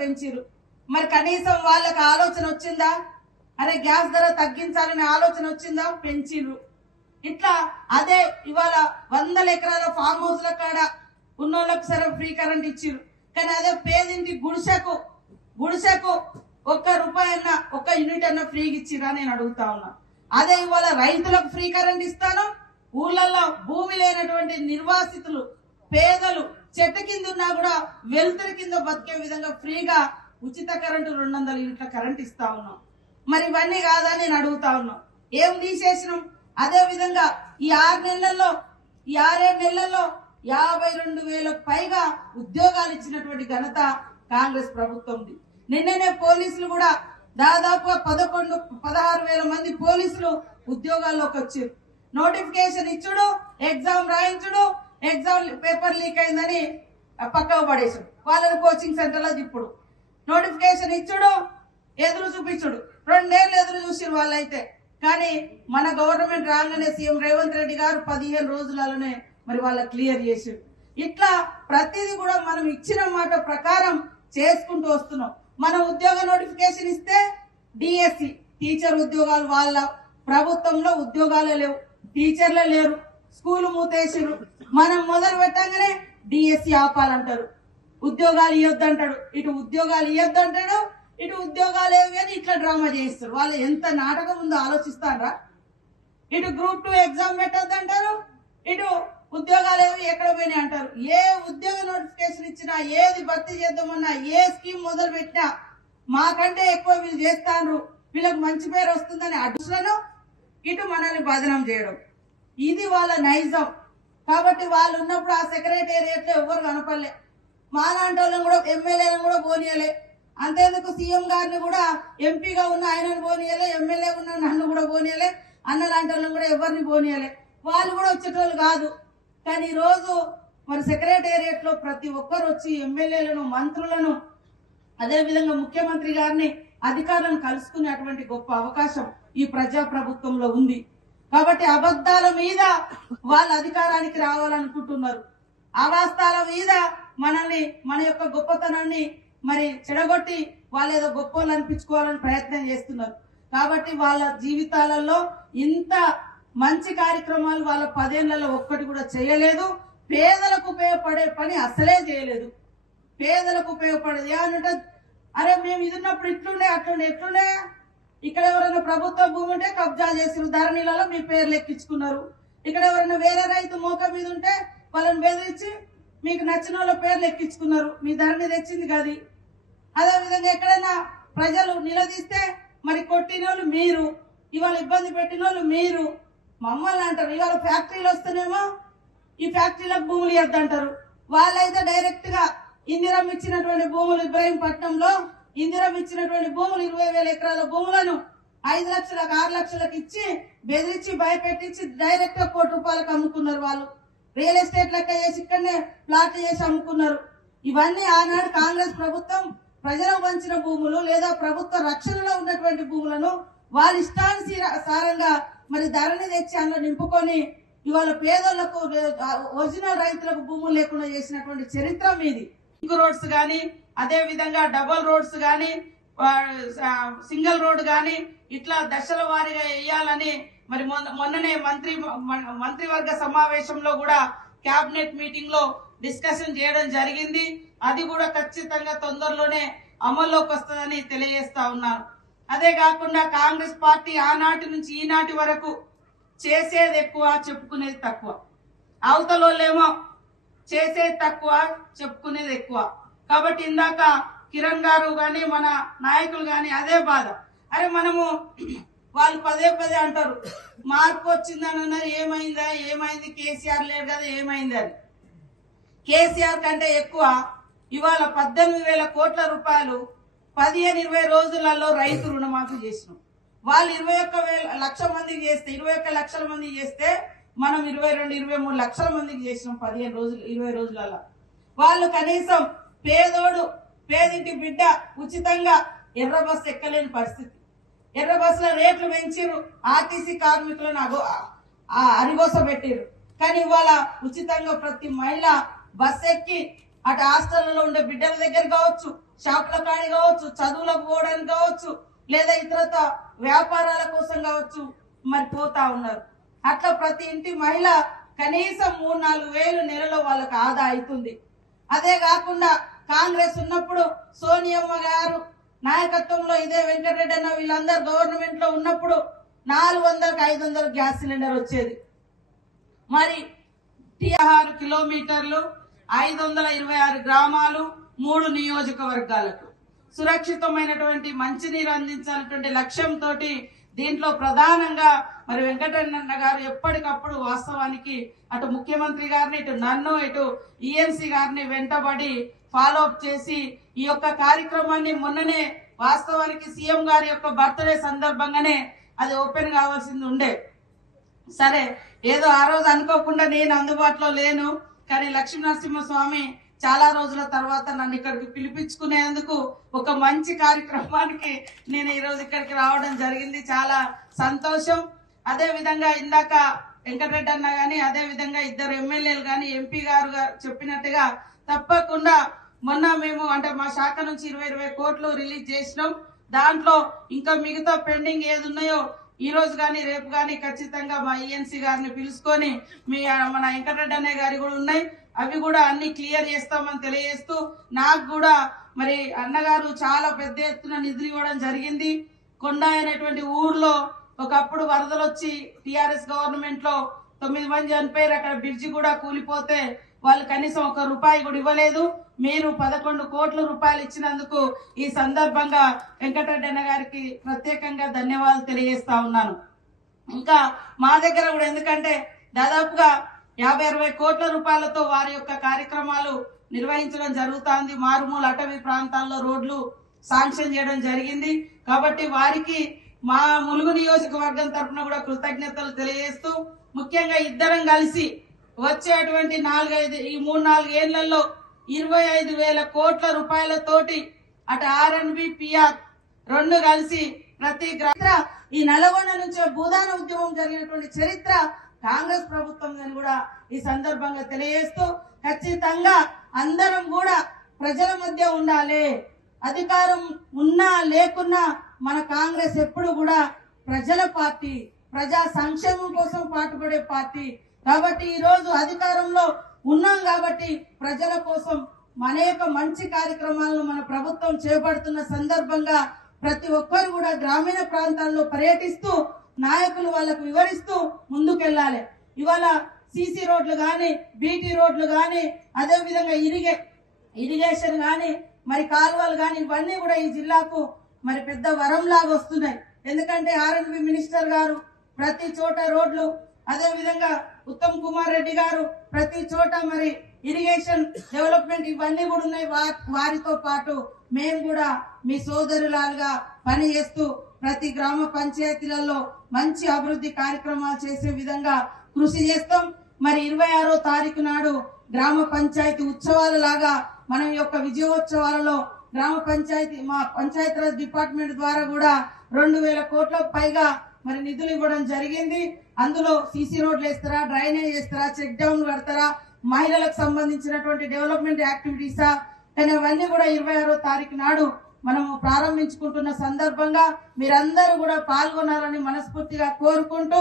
పెంచిరు. మరి కనీసం వాళ్ళకి ఆలోచన వచ్చిందా? అరే గ్యాస్ ధర తగ్గించాలనే ఆలోచన వచ్చిందా? పెంచిరు. ఇట్లా అదే ఇవాళ 100 ఎకరాల ఫామ్ హౌస్ ల కాడ ఉన్నోళ్ళకి సరే ఫ్రీ కరెంట్ ఇచ్చిరు. కానీ అదే పేదింటి గుడిసెకు ₹1 అన్న 1 యూనిట్ అన్న ఫ్రీగా ఇచ్చిరా నేను అడుగుతా ఉన్నా. అదే ఇవాళ రైతులకు ఫ్రీ కరెంట్ ఇస్తాను. ఊళ్ళల్లో భూమి లేనటువంటి నిర్వాసితులు పేదలు చెట్టు కింద ఉన్నా కూడా వెలుతురు కింద బతికే విధంగా ఫ్రీగా ఉచిత కరెంటు 200 యూనిట్ల కరెంట్ ఇస్తా ఉన్నాం. మరి ఇవన్నీ కాదా నేను అడుగుతా ఉన్నాం. ఏం తీసేసినాం? అదే విధంగా ఈ 6 నెలల్లో 52,000కు పైగా ఉద్యోగాలు ఇచ్చినటువంటి ఘనత కాంగ్రెస్ ప్రభుత్వంది. నిన్ననే పోలీసులు కూడా దాదాపు 16,000 మంది పోలీసులు ఉద్యోగాల్లోకి వచ్చారు. నోటిఫికేషన్ ఇచ్చుడు, ఎగ్జామ్ రాయించుడు, ఎగ్జామ్ పేపర్ లీక్ అయిందని పక్కకు పడేసాడు. వాళ్ళని కోచింగ్ సెంటర్లో తిప్పుడు, నోటిఫికేషన్ ఇచ్చుడు, ఎదురు చూపించుడు. 2 ఏళ్ళు ఎదురు చూసిరు వాళ్ళైతే. కానీ మన గవర్నమెంట్ రాగానే సీఎం రేవంత్ రెడ్డి గారు 15 రోజులలోనే మరి వాళ్ళ క్లియర్ చేసాడు. ఇట్లా ప్రతిదీ కూడా మనం ఇచ్చిన మాట ప్రకారం చేసుకుంటూ వస్తున్నాం. మనం ఉద్యోగ నోటిఫికేషన్ ఇస్తే డిఎస్సి టీచర్ ఉద్యోగాలు వాళ్ళ ప్రభుత్వంలో ఉద్యోగాలే లేవు, టీచర్లే లేరు, స్కూల్ మూతేసిరు. మనం మొదలు పెట్టగానే డిఎస్సి ఆపాలంటారు, ఉద్యోగాలు ఇవ్వద్దంటాడు, ఇటు ఉద్యోగాలు ఇవ్వద్దంటాడు, ఇటు ఉద్యోగాలు ఏవి అని ఇట్లా డ్రామా చేయిస్తారు. వాళ్ళు ఎంత నాటకం ఉందో ఆలోచిస్తారా? ఇటు గ్రూప్ 2 ఎగ్జామ్ పెట్టొద్దంటారు, ఇటు ఉద్యోగాలు ఏవి ఎక్కడ పోయినాయి అంటారు. ఏ ఉద్యోగ నోటిఫికేషన్ ఇచ్చినా, ఏది భర్తీ చేద్దామన్నా, ఏ స్కీమ్ మొదలు పెట్టినా మాకంటే ఎక్కువ వీళ్ళు చేస్తాను, వీళ్ళకి మంచి పేరు వస్తుందని అడ్డులను ఇటు మనల్ని బదనం చేయడం, ఇది వాళ్ళ నైజం. కాబట్టి వాళ్ళు ఉన్నప్పుడు ఆ సెక్రటేరియట్ లో ఎవరు కనపడలే. మాలాంటి వాళ్ళని కూడా ఎమ్మెల్యేలను కూడా పోనీయలే. అంతేందుకు సీఎం గారిని కూడా ఎంపీగా ఉన్న ఆయనను పోనీయలే, ఎమ్మెల్యే ఉన్న నన్ను కూడా పోనీయలే, అన్నలాంటి వాళ్ళని కూడా ఎవరిని పోనీయలే. వాళ్ళు కూడా వచ్చేటోళ్ళు కాదు. కానీ ఈ రోజు మరి సెక్రటేరియట్ లో ప్రతి ఒక్కరు వచ్చి ఎమ్మెల్యేలను, మంత్రులను, అదే విధంగా ముఖ్యమంత్రి గారిని, అధికారులను కలుసుకునేటువంటి గొప్ప అవకాశం ఈ ప్రజా ప్రభుత్వంలో ఉంది. కాబట్టి అబద్ధాల మీద వాళ్ళ అధికారానికి రావాలనుకుంటున్నారు. అవాస్తవాల మీద మనల్ని, మన యొక్క గొప్పతనాన్ని మరి చెడగొట్టి వాళ్ళు ఏదో గొప్పలు అనిపించుకోవాలని ప్రయత్నం చేస్తున్నారు. కాబట్టి వాళ్ళ జీవితాలలో ఇంత మంచి కార్యక్రమాలు వాళ్ళ 10 ఏళ్లలో ఒక్కటి కూడా చేయలేదు. పేదలకు ఉపయోగపడే పని అసలే చేయలేదు. పేదలకు ఉపయోగపడేది ఏమన్నట్టు, అరే మేము ఇది ఉన్నప్పుడు ఇట్లుండే అట్లుండే ఎట్లుండే, ఇక్కడ ఎవరైనా ప్రభుత్వ భూమి ఉంటే కబ్జా చేసిరు, ధరణిలలో మీ పేర్లు ఎక్కించుకున్నారు. ఇక్కడ ఎవరైనా వేరే రైతు మోక మీద ఉంటే వాళ్ళని బెదిరించి మీకు నచ్చిన వాళ్ళ పేర్లు ఎక్కించుకున్నారు, మీ ధరణి తెచ్చింది కాదు. అదే విధంగా ఎక్కడైనా ప్రజలు నిలదీస్తే మరి కొట్టిన వాళ్ళు మీరు, ఇవాళ ఇబ్బంది పెట్టిన వాళ్ళు మీరు, మమ్మల్ని అంటారు. ఇవాళ ఫ్యాక్టరీలు వస్తేనేమో ఈ ఫ్యాక్టరీలకు భూములు ఇవ్వద్దంటారు. వాళ్ళైతే డైరెక్ట్ గా ఇందిరమ్మ ఇచ్చినటువంటి భూములు, ఇబ్రహీంపట్నంలో ఇందిరమ్మ ఇచ్చినటువంటి భూములు 20,000 ఎకరాల భూములను 5 లక్షలకు 6 లక్షలకు ఇచ్చి బెదిరించి భయపెట్టించి డైరెక్ట్ గా ₹1,00,00,000 అమ్ముకున్నారు. వాళ్ళు రియల్ ఎస్టేట్ లెక్క చేసి ఇక్కడనే ప్లాట్లు చేసి అమ్ముకున్నారు. ఇవన్నీ ఆనాడు కాంగ్రెస్ ప్రభుత్వం ప్రజలకు పంచిన భూములు లేదా ప్రభుత్వ రక్షణలో ఉన్నటువంటి భూములను వాళ్ళ ఇష్టానుసారంగా మరి ధరని తెచ్చి అందులో నింపుకొని ఇవాళ పేదలకు, ఒరిజినల్ రైతులకు భూములు లేకుండా చేసినటువంటి చరిత్ర మీది. రింగ్ రోడ్స్ గాని, అదే విధంగా డబుల్ రోడ్స్ గాని, సింగిల్ రోడ్ గాని ఇట్లా దశల వారీగా వేయాలని మరి మొన్ననే మంత్రివర్గ సమావేశంలో కూడా కేబినెట్ మీటింగ్ లో డిస్కషన్ చేయడం జరిగింది. అది కూడా ఖచ్చితంగా తొందరలోనే అమల్లోకి వస్తుందని తెలియజేస్తా ఉన్నాను. అదే కాకుండా కాంగ్రెస్ పార్టీ ఆనాటి నుంచి ఈనాటి వరకు చేసేది ఎక్కువ, చెప్పుకునేది తక్కువ. అవతలోళ్ళేమో చేసేది తక్కువ, చెప్పుకునేది ఎక్కువ. కాబట్టి ఇందాక కిరణ్ గారు గాని మన నాయకులు గాని అదే బాధ. అరే మనము వాళ్ళు పదే అంటారు మార్పు వచ్చిందని అన్నారు, ఏమైంది కేసీఆర్ లేడు కదా ఏమైంది అని. కేసీఆర్ కంటే ఎక్కువ ఇవాళ 18,000 కోట్ల రూపాయలు 15-20 రోజులలో రైతు రుణమాఫీ చేసినాం. వాళ్ళు 21 లక్షల మందికి చేస్తే, 21 లక్షల మందికి చేస్తే మనం 22-23 లక్షల మందికి చేసినాం 20 రోజులలో. వాళ్ళు కనీసం పేదింటి బిడ్డ ఉచితంగా ఎర్ర బస్సు ఎక్కలేని పరిస్థితి. ఎర్ర బస్సుల రేట్లు పెంచిరు, ఆర్టీసీ కార్మికులను అరిగోస పెట్టిరు. కానీ ఇవాళ ఉచితంగా ప్రతి మహిళ బస్ ఎక్కి అటు హాస్టల్లో ఉండే బిడ్డల దగ్గర కావచ్చు, షాపుల కాడి కావచ్చు, చదువులకు పోవడానికి కావచ్చు, లేదా ఇతరత వ్యాపారాల కోసం కావచ్చు మరి పోతా ఉన్నారు. అట్లా ప్రతి ఇంటి మహిళ కనీసం 3-4 వేలు నెలలో వాళ్ళకి ఆదా అవుతుంది. అదే కాకుండా కాంగ్రెస్ ఉన్నప్పుడు సోనియమ్మ గారు నాయకత్వంలో ఇదే వెంకటరెడ్డి అన్న వీళ్ళందరూ గవర్నమెంట్ లో ఉన్నప్పుడు 400-500 గ్యాస్ సిలిండర్ వచ్చేది. మరి 16 కిలోమీటర్లు, 526 గ్రామాలు, 3 నియోజకవర్గాలకు సురక్షితమైనటువంటి మంచినీరు అందించాలన్నటువంటి లక్ష్యంతో దీంట్లో ప్రధానంగా మరి వెంకటరమణ గారు ఎప్పటికప్పుడు వాస్తవానికి అటు ముఖ్యమంత్రి గారిని, ఇటు నన్ను, ఇటు ఈఎన్సీ గారిని వెంటబడి ఫాలో అప్ చేసి ఈ యొక్క కార్యక్రమాన్ని మొన్ననే వాస్తవానికి సీఎం గారి యొక్క బర్త్డే సందర్భంగానే అది ఓపెన్ కావాల్సింది ఉండే. సరే ఏదో ఆ రోజు అనుకోకుండా నేను అందుబాటులో లేను, కానీ లక్ష్మీనరసింహస్వామి చాలా రోజుల తర్వాత నన్ను ఇక్కడికి పిలిపించుకునేందుకు ఒక మంచి కార్యక్రమానికి నేను ఈ రోజు ఇక్కడికి రావడం జరిగింది. చాలా సంతోషం. అదే విధంగా ఇందాక వెంకటరెడ్డి అన్న గాని, అదే విధంగా 2 ఎమ్మెల్యేలు గాని, ఎంపీ గారు చెప్పినట్టుగా తప్పకుండా మొన్న మేము అంటే మా శాఖ నుంచి 20 కోట్లు రిలీజ్ చేసినాం. దాంట్లో ఇంకా మిగతా పెండింగ్ ఏది ఉన్నాయో ఈ రోజు గాని రేపు గాని ఖచ్చితంగా మా ఈఎన్సీ గారిని పిలుచుకొని మన వెంకటరెడ్డి అన్నయ్య గారి కూడా ఉన్నాయి, అవి కూడా అన్ని క్లియర్ చేస్తామని తెలియజేస్తూ, నాకు కూడా మరి అన్నగారు చాలా పెద్ద ఎత్తున నిధులు ఇవ్వడం జరిగింది. కొండ అనేటువంటి ఊర్లో ఒకప్పుడు వరదలు వచ్చి టిఆర్ఎస్ గవర్నమెంట్ లో 9 మంది చనిపోయారు. అక్కడ బ్రిడ్జి కూడా కూలిపోతే వాళ్ళు కనీసం ₹1 కూడా ఇవ్వలేదు. మీరు 11 కోట్ల రూపాయలు ఇచ్చినందుకు ఈ సందర్భంగా వెంకటరెడ్డి అన్న గారికి ప్రత్యేకంగా ధన్యవాదాలు తెలియజేస్తా ఉన్నాను. ఇంకా మా దగ్గర కూడా ఎందుకంటే దాదాపుగా 50-60 కోట్ల రూపాయలతో వారి యొక్క కార్యక్రమాలు నిర్వహించడం జరుగుతుంది. మారుమూల అటవీ ప్రాంతాల్లో రోడ్లు శాంక్షన్ చేయడం జరిగింది. కాబట్టి వారికి మా ములుగు నియోజకవర్గం తరఫున కూడా కృతజ్ఞతలు తెలియజేస్తూ, ముఖ్యంగా ఇద్దరం కలిసి వచ్చేటువంటి 3-4 ఏళ్లలో 25,000 కోట్ల రూపాయలతోటి అటు ఆర్ఎండ్బి, పిఆర్ 2 కలిసి ప్రతి ఈ నల్గొండ నుంచి భూదాన ఉద్యమం జరిగినటువంటి చరిత్ర కాంగ్రెస్ ప్రభుత్వం అని కూడా ఈ సందర్భంగా తెలియజేస్తూ, ఖచ్చితంగా అందరం కూడా ప్రజల మధ్య ఉండాలి. అధికారం ఉన్నా లేకున్నా మన కాంగ్రెస్ ఎప్పుడు కూడా ప్రజల పార్టీ, ప్రజా సంక్షేమం కోసం పాటుపడే పార్టీ. కాబట్టి ఈ రోజు అధికారంలో ఉన్నాం కాబట్టి ప్రజల కోసం అనేక మంచి కార్యక్రమాలను మన ప్రభుత్వం చేపడుతున్న సందర్భంగా ప్రతి ఒక్కరు కూడా గ్రామీణ ప్రాంతాల్లో పర్యటిస్తూ నాయకులు వాళ్ళకు వివరిస్తూ ముందుకెళ్లాలి. ఇవాళ సీసీ రోడ్లు గాని, బీటీ రోడ్లు గాని, అదే విధంగా ఇరిగేషన్ గాని, మరి కాలువలు గాని, ఇవన్నీ కూడా ఈ జిల్లాకు మరి పెద్ద వరం లాగా వస్తున్నాయి. ఎందుకంటే ఆర్ఎండ్బి మినిస్టర్ గారు ప్రతి చోట రోడ్లు, అదే విధంగా ఉత్తమ్ కుమార్ రెడ్డి గారు ప్రతి చోట మరి ఇరిగేషన్ డెవలప్మెంట్ ఇవన్నీ కూడా ఉన్నాయి. వారితో పాటు మేము కూడా మీ సోదరులాగా పనిచేస్తూ ప్రతి గ్రామ పంచాయతీలలో మంచి అభివృద్ధి కార్యక్రమాలు చేసే విధంగా కృషి చేస్తాం. మరి 26వ తారీఖు నాడు గ్రామ పంచాయతీ ఉత్సవాల లాగా మనం యొక్క విజయోత్సవాలలో గ్రామ పంచాయతీ మా పంచాయతీరాజ్ డిపార్ట్మెంట్ ద్వారా కూడా 2,000 కోట్లకు పైగా మరి నిధులు ఇవ్వడం జరిగింది. అందులో సీసీ రోడ్లు వేస్తారా, డ్రైనేజ్ వేస్తారా, చెక్ డౌన్ కడతారా, మహిళలకు సంబంధించినటువంటి డెవలప్మెంట్ యాక్టివిటీసా, కానీ అవన్నీ కూడా 26వ తారీఖు నాడు మనము ప్రారంభించుకుంటున్న సందర్భంగా మీరందరూ కూడా పాల్గొనాలని మనస్ఫూర్తిగా కోరుకుంటూ